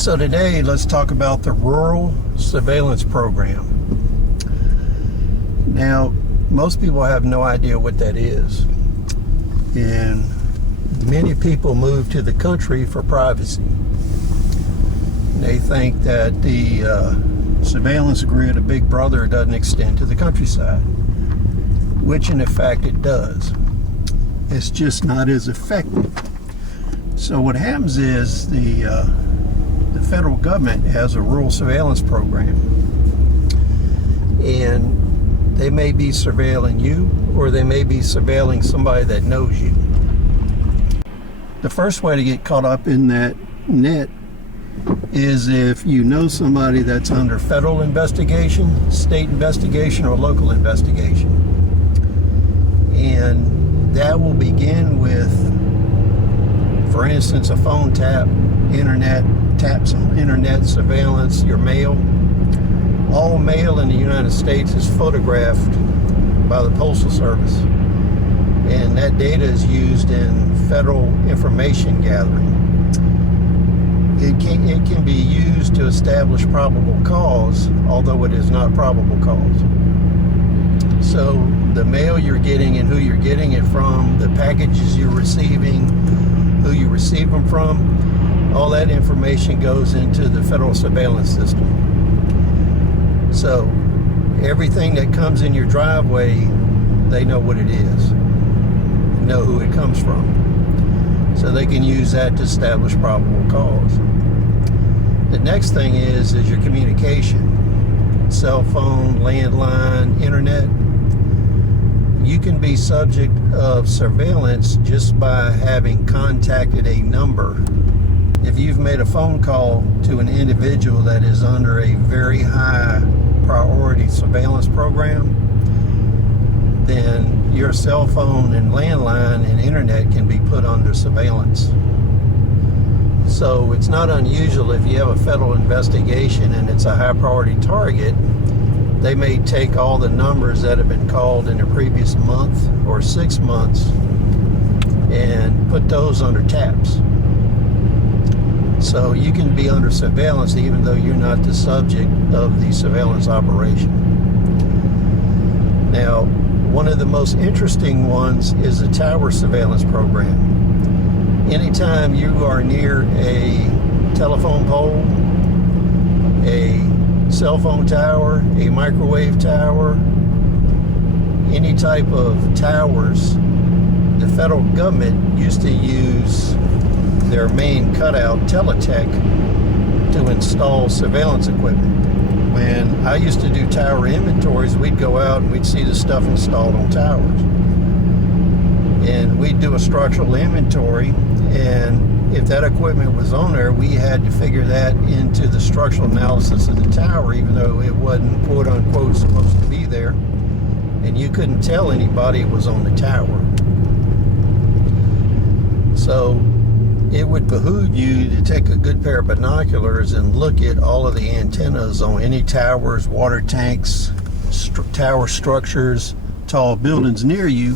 So today, let's talk about the Rural Surveillance Program. Now, most people have no idea what that is. And many people move to the country for privacy. They think that the surveillance grid of Big Brother doesn't extend to the countryside, which in fact it does. It's just not as effective. So what happens is the federal government has a rural surveillance program, and they may be surveilling you, or they may be surveilling somebody that knows you. The first way to get caught up in that net is if you know somebody that's under federal investigation, state investigation, or local investigation. And that will begin with, for instance, a phone tap, taps on internet surveillance, your mail. All mail in the United States is photographed by the Postal Service, and that data is used in federal information gathering. It can be used to establish probable cause, although it is not probable cause. So the mail you're getting and who you're getting it from, the packages you're receiving, who you receive them from, all that information goes into the federal surveillance system. So everything that comes in your driveway, they know what it is, know who it comes from. So they can use that to establish probable cause. The next thing is your communication. Cell phone, landline, internet. You can be subject of surveillance just by having contacted a number. If you've made a phone call to an individual that is under a very high priority surveillance program, then your cell phone and landline and internet can be put under surveillance. So it's not unusual if you have a federal investigation and it's a high priority target, they may take all the numbers that have been called in the previous month or 6 months and put those under taps. So you can be under surveillance even though you're not the subject of the surveillance operation. Now, one of the most interesting ones is the tower surveillance program. Anytime you are near a telephone pole, a cell phone tower, a microwave tower, any type of towers, the federal government used to use their main cutout teletech to install surveillance equipment. When I used to do tower inventories, we'd go out and we'd see the stuff installed on towers. And we'd do a structural inventory, and if that equipment was on there, we had to figure that into the structural analysis of the tower, even though it wasn't quote unquote supposed to be there. And you couldn't tell anybody it was on the tower. So it would behoove you to take a good pair of binoculars and look at all of the antennas on any towers, water tanks, tower structures, tall buildings near you,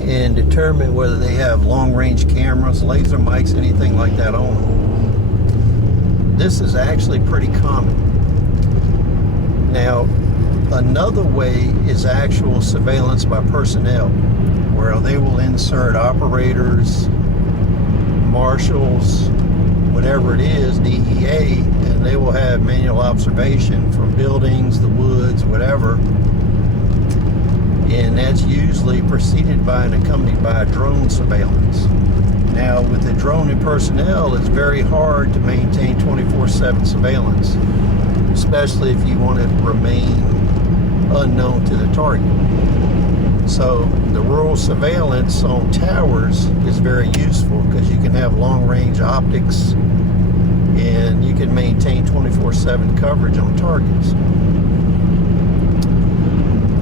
and determine whether they have long-range cameras, laser mics, anything like that on them. This is actually pretty common. Now, another way is actual surveillance by personnel, where they will insert operators, marshals, whatever it is, DEA, and they will have manual observation from buildings, the woods, whatever. And that's usually preceded by and accompanied by drone surveillance. Now, with the drone and personnel, it's very hard to maintain 24/7 surveillance, especially if you want to remain unknown to the target. So the rural surveillance on towers is very useful because you can have long-range optics and you can maintain 24/7 coverage on targets.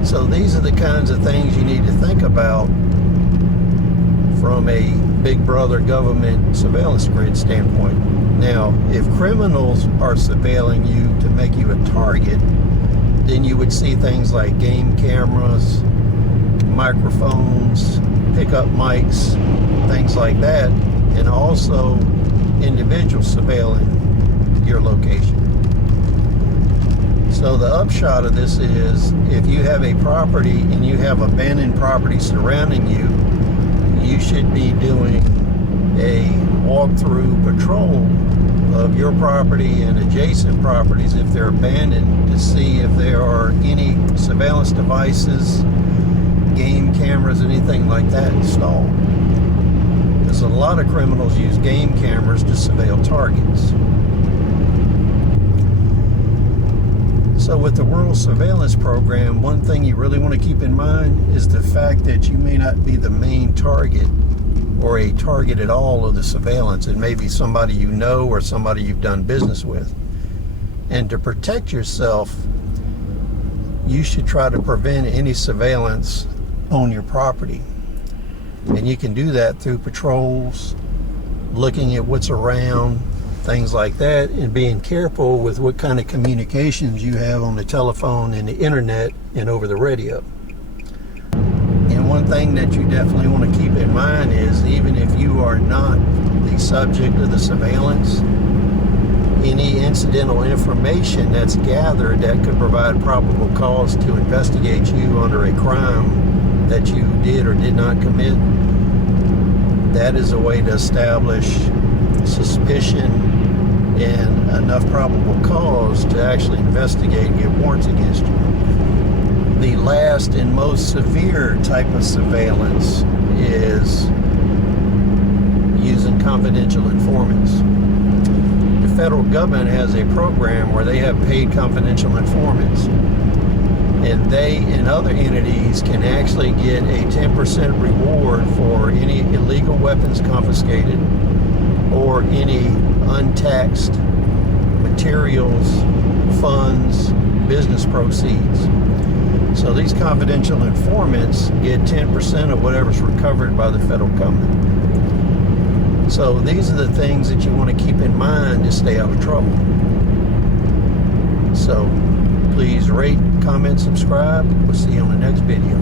So these are the kinds of things you need to think about from a Big Brother government surveillance grid standpoint. Now, if criminals are surveilling you to make you a target, then you would see things like game cameras, microphones, pickup mics, things like that, and also individual surveilling your location. So the upshot of this is, if you have a property and you have abandoned property surrounding you, you should be doing a walkthrough patrol of your property and adjacent properties if they're abandoned, to see if there are any surveillance devices, game cameras, anything like that installed. Because a lot of criminals use game cameras to surveil targets. So with the World Surveillance Program, one thing you really want to keep in mind is the fact that you may not be the main target or a target at all of the surveillance. It may be somebody you know or somebody you've done business with. And to protect yourself, you should try to prevent any surveillance on your property. And you can do that through patrols, looking at what's around, things like that, and being careful with what kind of communications you have on the telephone and the internet and over the radio. And one thing that you definitely want to keep in mind is, even if you are not the subject of the surveillance, any incidental information that's gathered that could provide probable cause to investigate you under a crime that you did or did not commit, that is a way to establish suspicion and enough probable cause to actually investigate and get warrants against you. The last and most severe type of surveillance is using confidential informants. The federal government has a program where they have paid confidential informants, and they and other entities can actually get a 10% reward for any illegal weapons confiscated or any untaxed materials, funds, business proceeds. So these confidential informants get 10% of whatever's recovered by the federal government. So these are the things that you want to keep in mind to stay out of trouble. So please rate, comment, subscribe. We'll see you on the next video.